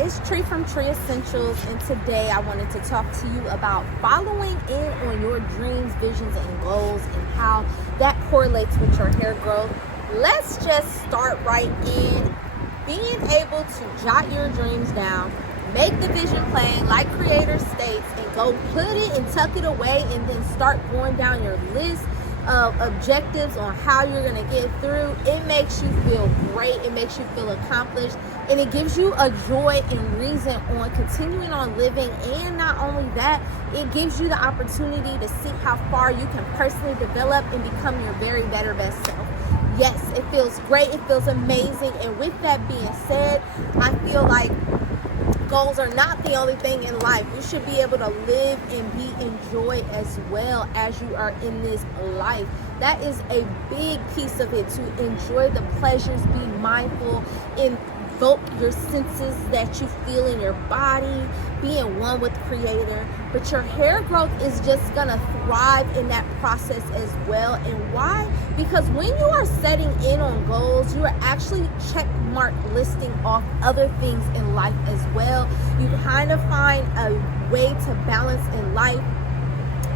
it's Tree from Tree Essentials, and today I wanted to talk to you about following in on your dreams, visions, and goals and how that correlates with your hair growth. Let's just start right in. Being able to jot your dreams down, make the vision plain like creator states, and go put it and tuck it away, and then start going down your list of objectives on how you're going to get through. It makes you feel great, it makes you feel accomplished, and it gives you a joy and reason on continuing on living. And not only that, it gives you the opportunity to see how far you can personally develop and become your very better best self. Yes, it feels great, it feels amazing. And with that being said, I feel like goals are not the only thing in life. You should be able to live and be enjoyed as well as you are in this life. That is a big piece of it, to enjoy the pleasures, be mindful, invoke your senses that you feel in your body, be in one with Creator. But your hair growth is just gonna thrive in that process as well. And why? Because when you are setting in on goals, you are actually check mark listing off other things in life as well. You kind of find a way to balance in life,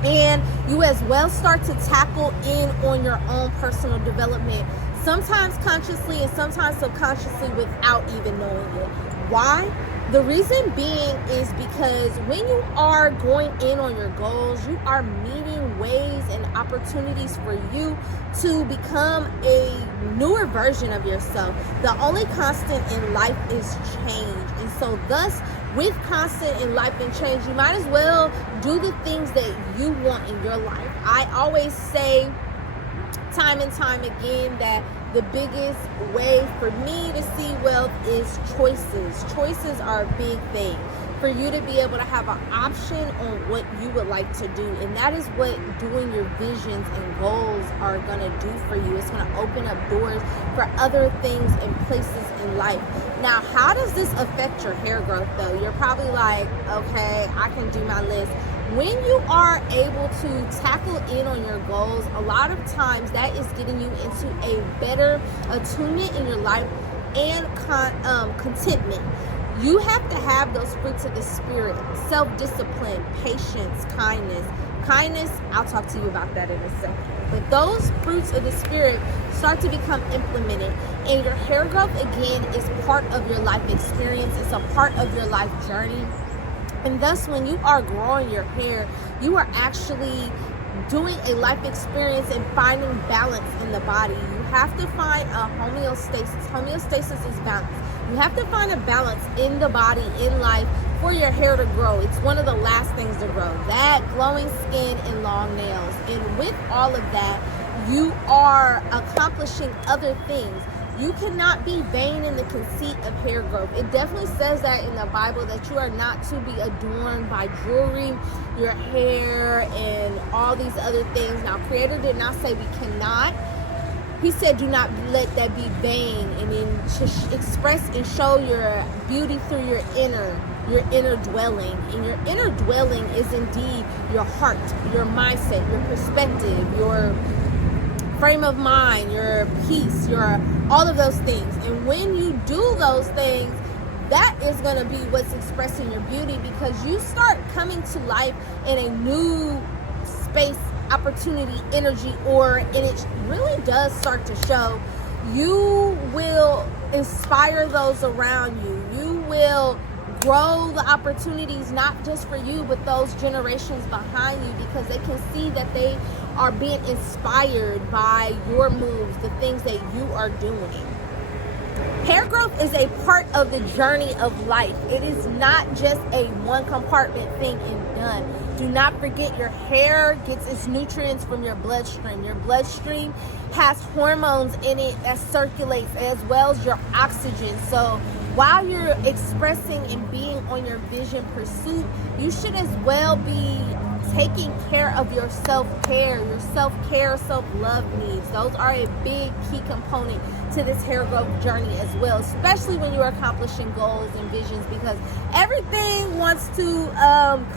and you as well start to tackle in on your own personal development, sometimes consciously and sometimes subconsciously without even knowing it. Why? The reason being is because when you are going in on your goals, you are meeting ways and opportunities for you to become a newer version of yourself. The only constant in life is change. And so thus, with constant in life and change, you might as well do the things that you want in your life. I always say time and time again that the biggest way for me to see wealth is choices. Choices are a big thing. For you to be able to have an option on what you would like to do. And that is what doing your visions and goals are going to do for you. It's going to open up doors for other things and places in life. Now, how does this affect your hair growth though? You're probably like, okay, I can do my list. When you are able to tackle in on your goals, a lot of times that is getting you into a better attunement in your life and contentment. You have to have those fruits of the spirit: self-discipline, patience, kindness. Kindness, I'll talk to you about that in a second. But those fruits of the spirit start to become implemented, and your hair growth again is part of your life experience. It's a part of your life journey. And thus, when you are growing your hair, you are actually doing a life experience and finding balance in the body. You have to find a homeostasis. Homeostasis is balance. You have to find a balance in the body, in life, for your hair to grow. It's one of the last things to grow. That, glowing skin, and long nails. And with all of that, you are accomplishing other things. You cannot be vain in the conceit of hair growth. It definitely says that in the Bible, that you are not to be adorned by jewelry, your hair, and all these other things. Now, Creator did not say we cannot. He said, do not let that be vain, and then to express and show your beauty through your inner dwelling. And your inner dwelling is indeed your heart, your mindset, your perspective, your frame of mind, your peace, your all of those things. And when you do those things, that is going to be what's expressing your beauty, because you start coming to life in a new space, opportunity, energy, and it really does start to show. You will inspire those around you. You will grow the opportunities, not just for you, but those generations behind you, because they can see that they are being inspired by your moves, the things that you are doing. Hair growth is a part of the journey of life. It is not just a one compartment thing and done. Do not forget, your hair gets its nutrients from your bloodstream. Your bloodstream has hormones in it that circulates, as well as your oxygen. So while you're expressing and being on your vision pursuit, you should as well be taking care of your self-care, self-love needs. Those are a big key component to this hair growth journey as well, especially when you're accomplishing goals and visions, because everything wants to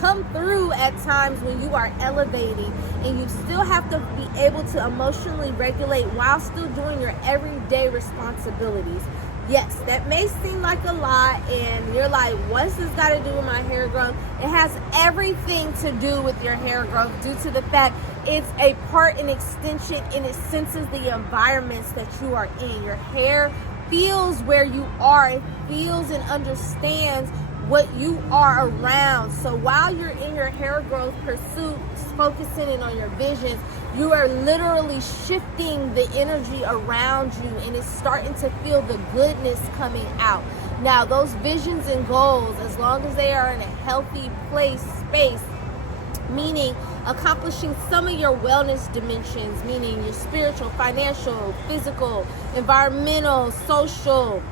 come through at times when you are elevating, and you still have to be able to emotionally regulate while still doing your everyday responsibilities. Yes, that may seem like a lot, and you're like, what's this got to do with my hair growth? It has everything to do with your hair growth due to the fact it's a part and extension, and it senses the environments that you are in. Your hair feels where you are. It feels and understands what you are around. So while you're in your hair growth pursuits, focusing in on your visions, you are literally shifting the energy around you, and it's starting to feel the goodness coming out. Now, those visions and goals, as long as they are in a healthy space, meaning accomplishing some of your wellness dimensions, meaning your spiritual, financial, physical, environmental, social,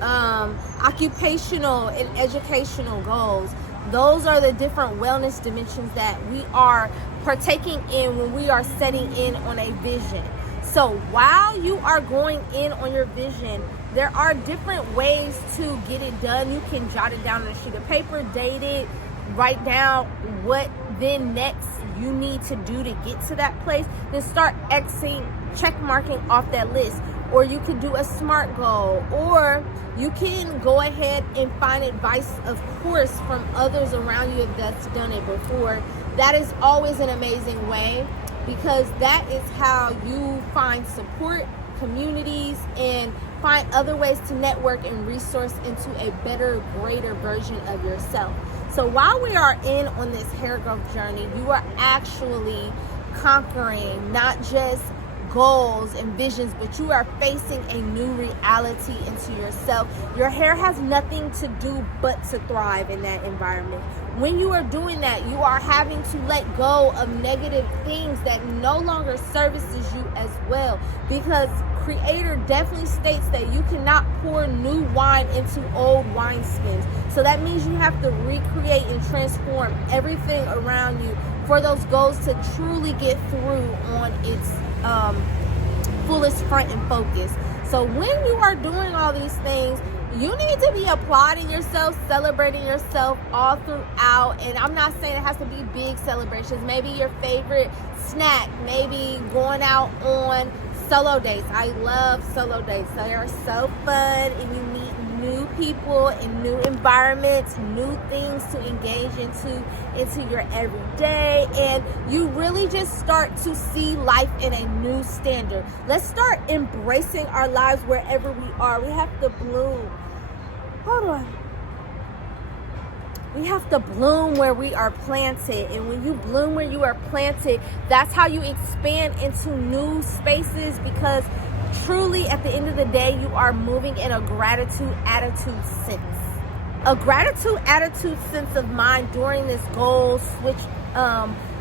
occupational, and educational goals. Those are the different wellness dimensions that we are partaking in when we are setting in on a vision. So while you are going in on your vision, there are different ways to get it done. You can jot it down on a sheet of paper, date it, write down what then next you need to do to get to that place, then start check marking off that list. Or you could do a SMART goal, or you can go ahead and find advice, of course, from others around you that's done it before. That is always an amazing way, because that is how you find support, communities, and find other ways to network and resource into a better, greater version of yourself. So while we are in on this hair growth journey, you are actually conquering not just goals and visions, but you are facing a new reality into yourself. Your hair has nothing to do but to thrive in that environment. When you are doing that, you are having to let go of negative things that no longer services you as well, because Creator definitely states that you cannot pour new wine into old wineskins. So that means you have to recreate and transform everything around you for those goals to truly get through on its fullest front and focus. So when you are doing all these things, you need to be applauding yourself, celebrating yourself all throughout. And I'm not saying it has to be big celebrations. Maybe your favorite snack, maybe going out on solo dates. I love solo dates. They are so fun, and you meet new people in new environments, new things to engage into your everyday, and you really just start to see life in a new standard. Let's start embracing our lives wherever we are. We have to bloom. Hold on. We have to bloom where we are planted. And when you bloom where you are planted, that's how you expand into new spaces, because truly at the end of the day, you are moving in a gratitude attitude sense. A gratitude attitude sense of mind during this goal switch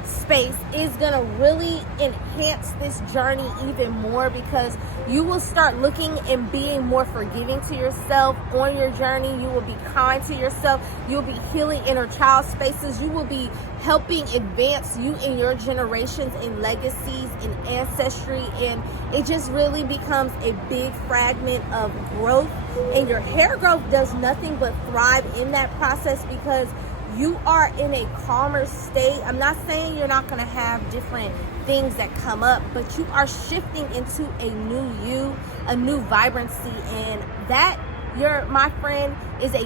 space is going to really enhance this journey even more, because you will start looking and being more forgiving to yourself on your journey. You will be kind to yourself. You'll be healing inner child spaces. You will be helping advance you in your generations and legacies and ancestry, and it just really becomes a big fragment of growth. And your hair growth does nothing but thrive in that process, because you are in a calmer state. I'm not saying you're not going to have different things that come up, but you are shifting into a new you, a new vibrancy, and that, my friend, is a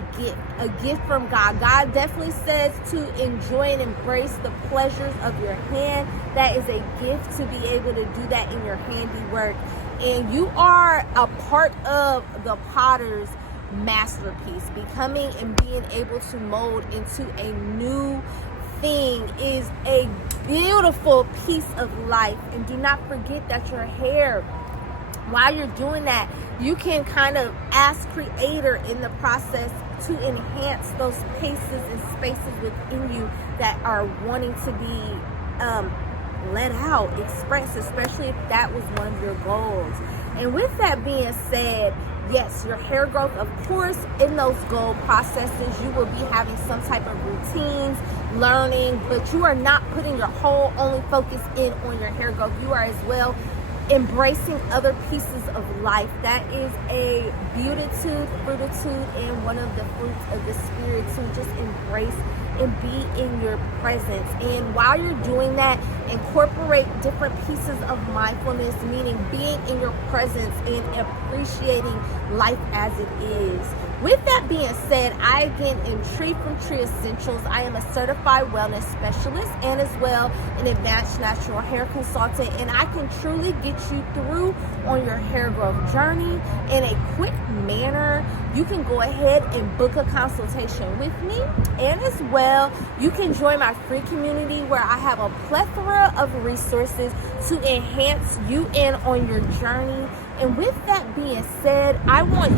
gift from God. God definitely says to enjoy and embrace the pleasures of your hand. That is a gift to be able to do that in your handiwork, and you are a part of the potter's masterpiece. Becoming and being able to mold into a new thing is a beautiful piece of life. And do not forget that your hair, while you're doing that, you can kind of ask Creator in the process to enhance those paces and spaces within you that are wanting to be let out, expressed, especially if that was one of your goals. And with that being said, yes, your hair growth, of course, in those goal processes, you will be having some type of routines, learning, but you are not putting your whole only focus in on your hair growth. You are as well embracing other pieces of life. That is a beautitude, fruititude, and one of the fruits of the spirit, to just embrace and be in your presence. And while you're doing that, incorporate different pieces of mindfulness, meaning being in your presence and appreciating life as it is. With that being said, I again am Tree from Tree Essentials. I am a certified wellness specialist and as well an advanced natural hair consultant, and I can truly get you through on your hair growth journey in a quick manner. You can go ahead and book a consultation with me, and as well you can join my free community where I have a plethora of resources to enhance you in on your journey. And with that being said, I want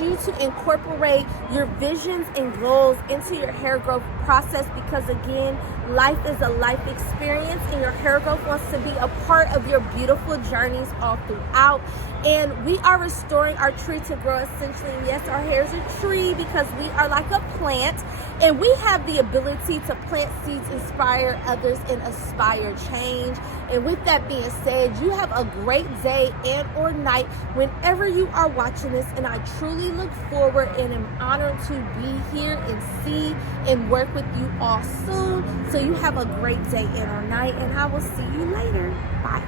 you to incorporate your visions and goals into your hair growth process, because again, life is a life experience and your hair growth wants to be a part of your beautiful journeys all throughout. And we are restoring our tree to grow essentially. And yes, our hair is a tree because we are like a plant, and we have the ability to plant seeds, inspire others, and aspire change. And with that being said, you have a great day and or night whenever you are watching this, and I truly look forward and am honored to be here and see and work with you all soon. So you have a great day and or night, and I will see you later. Bye.